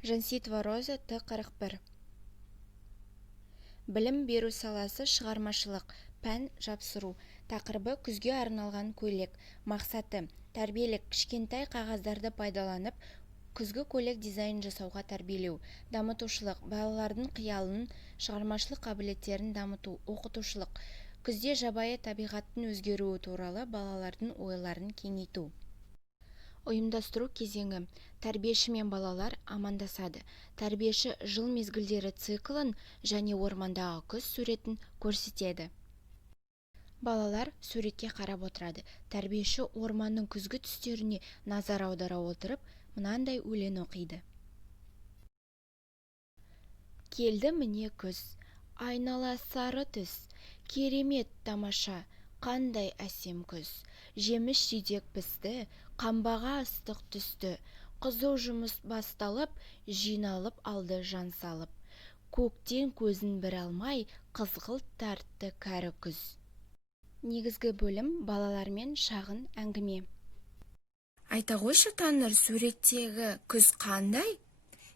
Жанситова Роза, Т41. Білім беру саласы шығармашылық, пән жапсыру. Тақырыбы күзге арналған көйлек. Мақсаты: тәрбиелік, кішкентай қағаздарды пайдаланып, күзгі көйлек дизайн жасауға тәрбиелеу. Дамытушылық: балалардың қиялын, шығармашылық қабілеттерін дамыту. Оқытушылық: күзде жабайы табиғаттың өзгеруі туралы балалардың ойларын кеңейту. Ұйымдастыру кезеңі: тәрбиеші мен балалар амандасады. Тәрбиеші жыл мезгілдері циклін және ормандағы күз суретін көрсетеді. Балалар суретке қарап отырады. Тәрбиеші орманның күзгі түстеріне назар аудара отырып, мынандай өлең оқиды. Келді міне күз, айнала сары түс, керемет тамаша, қандай әсем күз. Жеміс жидек пісті, қамбаға ыстық түсті, қызу жұмыс басталып, жиналып алды жан салып. Көктен көзін бір алмай, қызғылт тартты кәрі күз. Негізгі бөлім балалармен шағын әңгіме. Айта қойшы, Таныр, суреттегі күз қандай?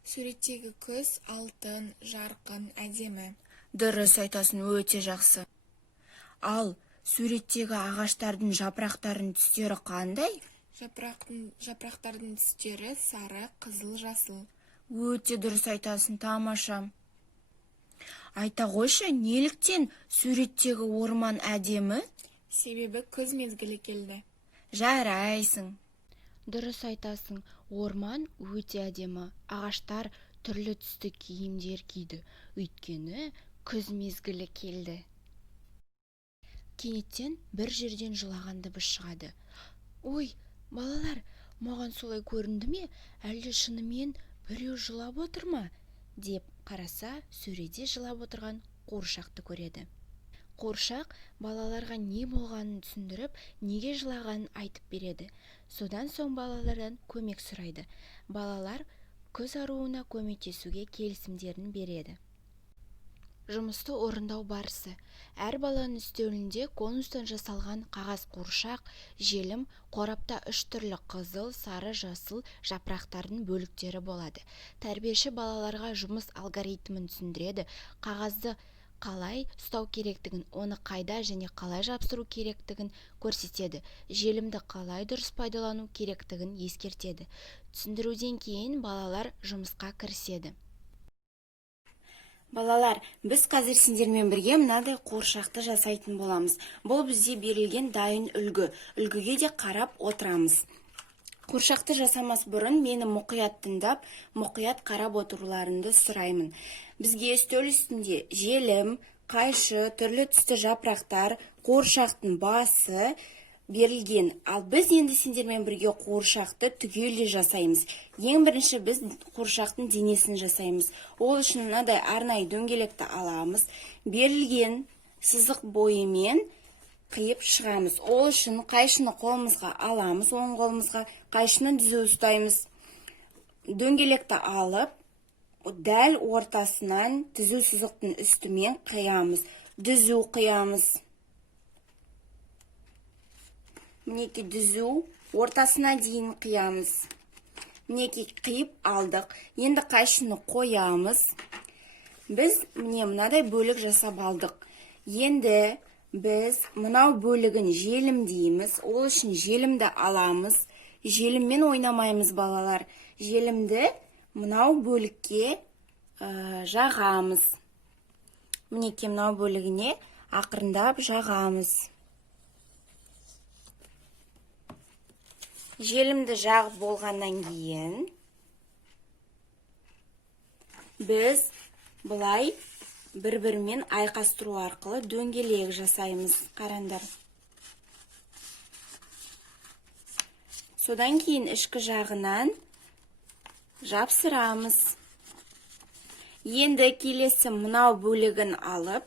Суреттегі күз алтын, жарқын, әдемі. Дұрыс айтасың, өте жақсы. Ал суреттегі ағаштардың жапырақтардың түстері қандай? Жапырақтардың түстері сары, қызыл, жасыл. Өте дұрыс айтасың, тамаша. Айта қойшы, неліктен суреттегі орман әдемі? Себебі күз мезгілі келді. Жарайсың. Дұрыс айтасың, орман өте әдемі. Ағаштар түрлі түсті киімдер киді, өйткені күз мезгілі келді. Кенеттен бір жерден жылаған дыбыс шығады. Ой, балалар, маған солай көрінді ме, әлде шынымен біреу жылап отыр ма? Деп қараса, сөреде жылап отырған қуыршақты көреді. Қуыршақ балаларға не болғанын түсіндіріп, неге жылағанын айтып береді. Содан соң балалардан көмек сұрайды. Балалар күз аруына көмектесуге келісімдерін береді. Жұмысты орындау барысы: әр баланың үстелінде конустан жасалған қағаз қуыршақ, желім, қорапта 3 түрлі қызыл, сары, жасыл жапырақтардың бөліктері болады. Тәрбиеші балаларға жұмыс алгоритмін түсіндіреді, қағазды қалай ұстау керектігін, оны қайда және қалай жапсыру керектігін көрсетеді, желімді қалай дұрыс пайдалану керектігін ескертеді. Түсіндіруден кейін балалар жұмысқа кіріседі. Балалар, біз қазір сендермен бірге мынадай қуыршақты жасайтын боламыз. Бұл бізде берілген дайын үлгі. Үлгіге де қарап отырамыз. Қуыршақты жасамас бұрын мені мұқият тыңдап, мұқият қарап отыруларыңды сұраймын. Бізге үстел үстінде желім, қайшы, түрлі түсті жапырақтар, қуыршақтың басы берілген. Ал біз енді сендермен бірге қуыршақты түгелдей жасаймыз. Ең бірінші біз қуыршақтың денесін жасаймыз. Ол үшін мынадай арнайы дөңгелекті аламыз. Берілген сызық бойымен қиып шығамыз. Ол үшін қайшыны қолымызға аламыз, оң қолымызға қайшыны түзу ұстаймыз. Дөңгелекті алып, дәл ортасынан түзу сызықтың үстімен қиямыз. Түзу қиямыз. Мінеки түзу ортасына дейін қиямыз. Мінеки қиып алдық. Енді қайшыны қоямыз. Біз мынадай бөлік жасап алдық. Енді біз мынау бөлігін желім дейміз. Ол үшін желімді аламыз. Желіммен ойнамаймыз, балалар. Желімді мынау бөлікке жағамыз. Мінеки мынау бөлігіне ақырындап жағамыз. Желімді жағып болғаннан кейін біз бұлай бір-бірімен айқастыру арқылы дөңгелек жасаймыз. Қараңдар. Содан кейін ішкі жағынан жапсырамыз. Енді келесі мынау бөлігін алып,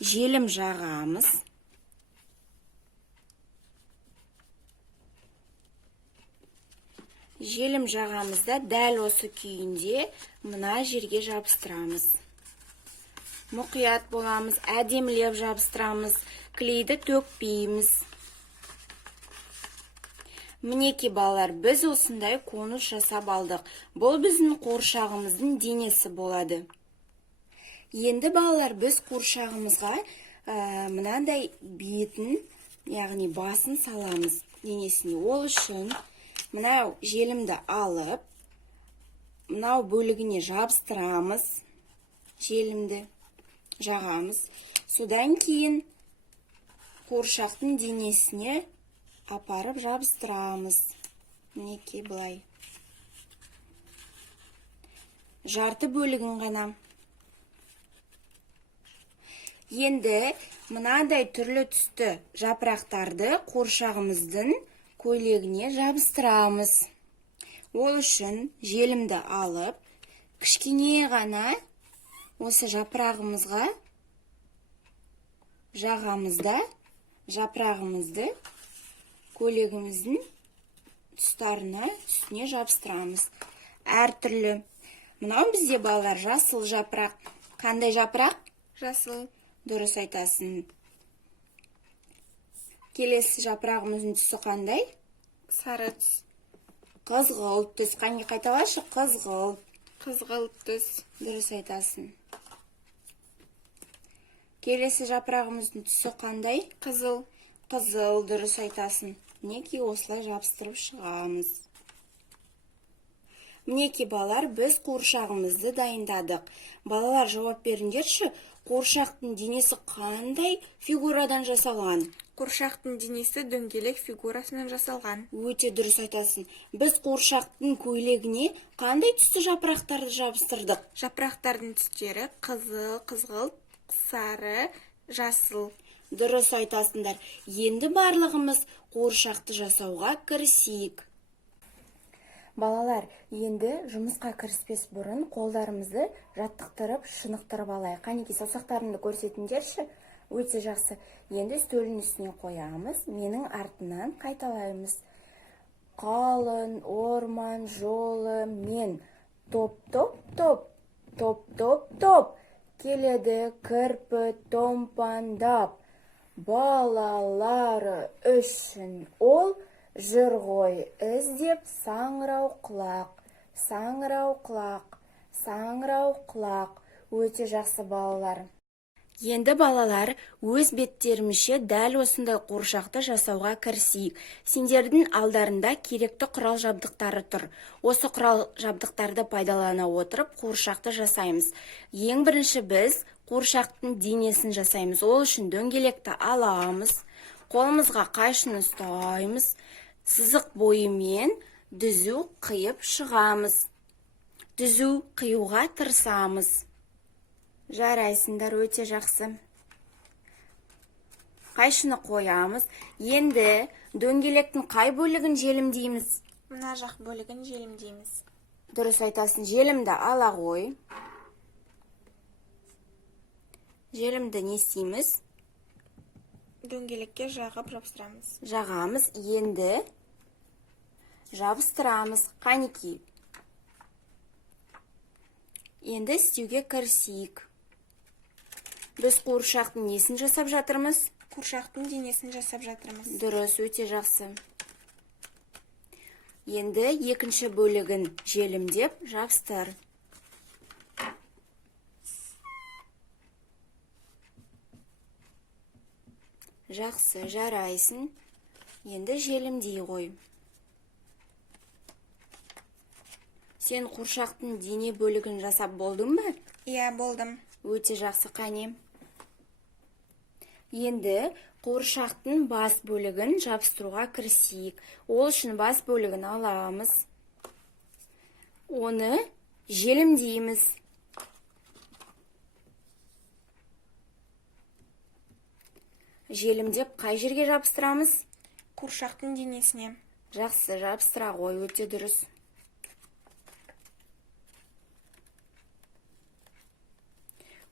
желім жағамыз. Желім жағамызда дәл осы күйінде мына жерге жабыстырамыз. Мұқият боламыз, әдемілеп жабыстырамыз, клейді төкпейміз. Мінеки балалар, біз осындай конус жасап алдық. Бұл біздің қуыршағымыздың денесі болады. Енді балалар, біз қуыршағымызға мынандай бетін, яғни басын саламыз денесіне. Ол үшін мынау желімді алып, мынау бөлігіне жабыстырамыз. Желімді жағамыз. Содан кейін қуыршақтың денесіне апарып жабыстырамыз. Мінеки былай. Жарты бөлігін ғана. Енді мынадай түрлі түсті жапырақтарды қуыршағымыздың көйлегіне жабыстырамыз. Ол үшін желімді алып, кішкене ғана осы жапырағымызға жағамызда жапырағымызды көйлегіміздің тұстарына үстіне жабыстырамыз. Әртүрлі. Мынау бізде балалар жасыл жапырақ. Қандай жапырақ? Жасыл. Дұрыс айтасың. Келесі жапырағымыздың түсі қандай? Сары түс. Қызғылт түс. Қане қайталашы? Қызғылт. Қызғылт түс. Дұрыс айтасың. Келесі жапырағымыздың түсі қандай? Қызыл. Қызыл. Дұрыс айтасың. Мінеки осылай жабыстырып шығамыз. Мінеки балалар, біз қуыршағымызды дайындадық. Балалар, жауап беріңдерші, қуыршақтың денесі қандай фигурадан жасалған? Қуыршақтың денесі дөңгелек фигурасынан жасалған. Өте дұрыс айтасың. Біз қуыршақтың көйлегіне қандай түсті жапырақтарды жабыстырдық? Жапырақтардың түстері қызыл, қызғылт, сары, жасыл. Дұрыс айтасыңдар. Енді барлығымыз қуыршақты жасауға кірісейік. Балалар, енді жұмысқа кіріспес бұрын қолдарымызды жаттықтырып, шынықтырып алайық. Қанеки, саусақтарымды көрсетіңдерші. Өте жақсы. Енді үстелдің үстіне қоямыз. Менің артынан қайталаймыз. Қалың орман жолы мен. Топ, топ, топ. Топ, топ, топ. Келеді кірпі томпандап. Балалары үшін ол жүр ғой іздеп саңырау құлақ, саңырау құлақ, саңырау құлақ. Өте жақсы балалар. Енді балалар, өз беттерімізше дәл осындай қуыршақты жасауға кірісейік. Сендердің алдарында керекті құрал жабдықтары тұр. Осы құрал жабдықтарды пайдалана отырып қуыршақты жасаймыз. Ең бірінші біз қуыршақтың денесін жасаймыз. Ол үшін дөңгелекті аламыз, қолымызға қайшыны ұстаймыз, сызық бойымен дүзу қиып шығамыз. Дүзу қиюға тырысамыз. Жарайсыңдар, өте жақсы. Қайшыны қоямыз. Енді дөңгелектің қай бөлігін желімдейміз? Мына жақ бөлігін желімдейміз. Дұрыс айтасың, желімді ала ғой. Желімді не істейміз? Дөңгелекке жағып жабыстырамыз. Жағамыз, енді жабыстырамыз. Қанеки. Енді істеуге кірісейік. Біз қуыршақтың несін жасап жатырмыз? Қуыршақтың денесін жасап жатырмыз. Дұрыс, өте жақсы. Енді екінші бөлігін желімдеп жабыстыр. Жақсы, жарайсың. Енді желімдей ғой. Сен қуыршақтың дене бөлігін жасап болдың ба? Иә, болдым. Өте жақсы, қане. Енді қуыршақтың бас бөлігін жабыстыруға кірісейік. Ол үшін бас бөлігін аламыз. Оны желімдейміз. Желімдеп қай жерге жабыстырамыз? Қуыршақтың денесіне. Жақсы, жабыстыра ғой, өте дұрыс.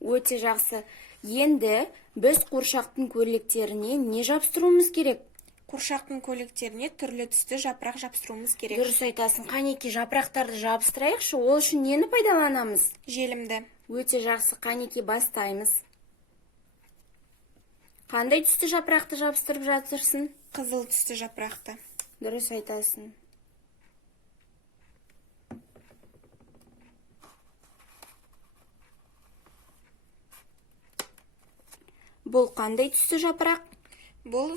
Өте жақсы. Енді біз қуыршақтың көйлектеріне не жабыстыруымыз керек? Қуыршақтың көйлектеріне түрлі түсті жапырақ жабыстыруымыз керек. Дұрыс айтасың. Қанеки, жапырақтарды жабыстырайықшы. Ол үшін нені пайдаланамыз? Желімді. Өте жақсы. Қанеки, бастаймыз. Қандай түсті жапырақты жабыстырып жатырсың? Қызыл түсті жапырақты. Дұрыс айтасың. Бұл қандай түсті жапырақ? Бұл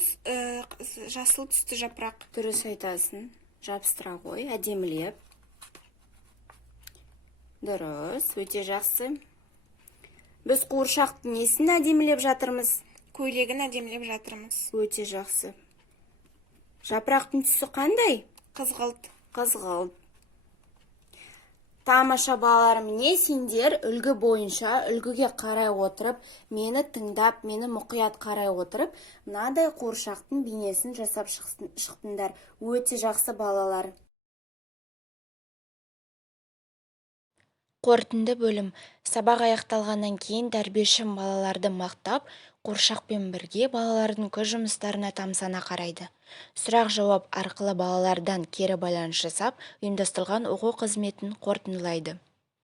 жасыл түсті жапырақ. Дұрыс айтасың. Жабыстыра қой, әдемілеп. Дұрыс, өте жақсы. Біз қуыршақтың несін әдемілеп жатырмыз? Көйлегін әдемілеп жатырмыз. Өте жақсы. Жапырақтың түсі қандай? Қызғылт. Қызғылт. Тамаша балалар, міне сендер үлгі бойынша үлгіге қарай отырып, мені тыңдап, мені мұқият қарай отырып, мынадай қуыршақтың бейнесін жасап шықтыңдар. Өте жақсы балалар. Қорытынды бөлім. Сабақ аяқталғаннан кейін тәрбиешім балаларды мақтап, қуыршақпен бірге балалардың көз жұмыстарына тамсана қарайды. Сұрақ-жауап арқылы балалардан кері байланыс жасап, ұйымдастырылған оқу қызметін қорытындылайды.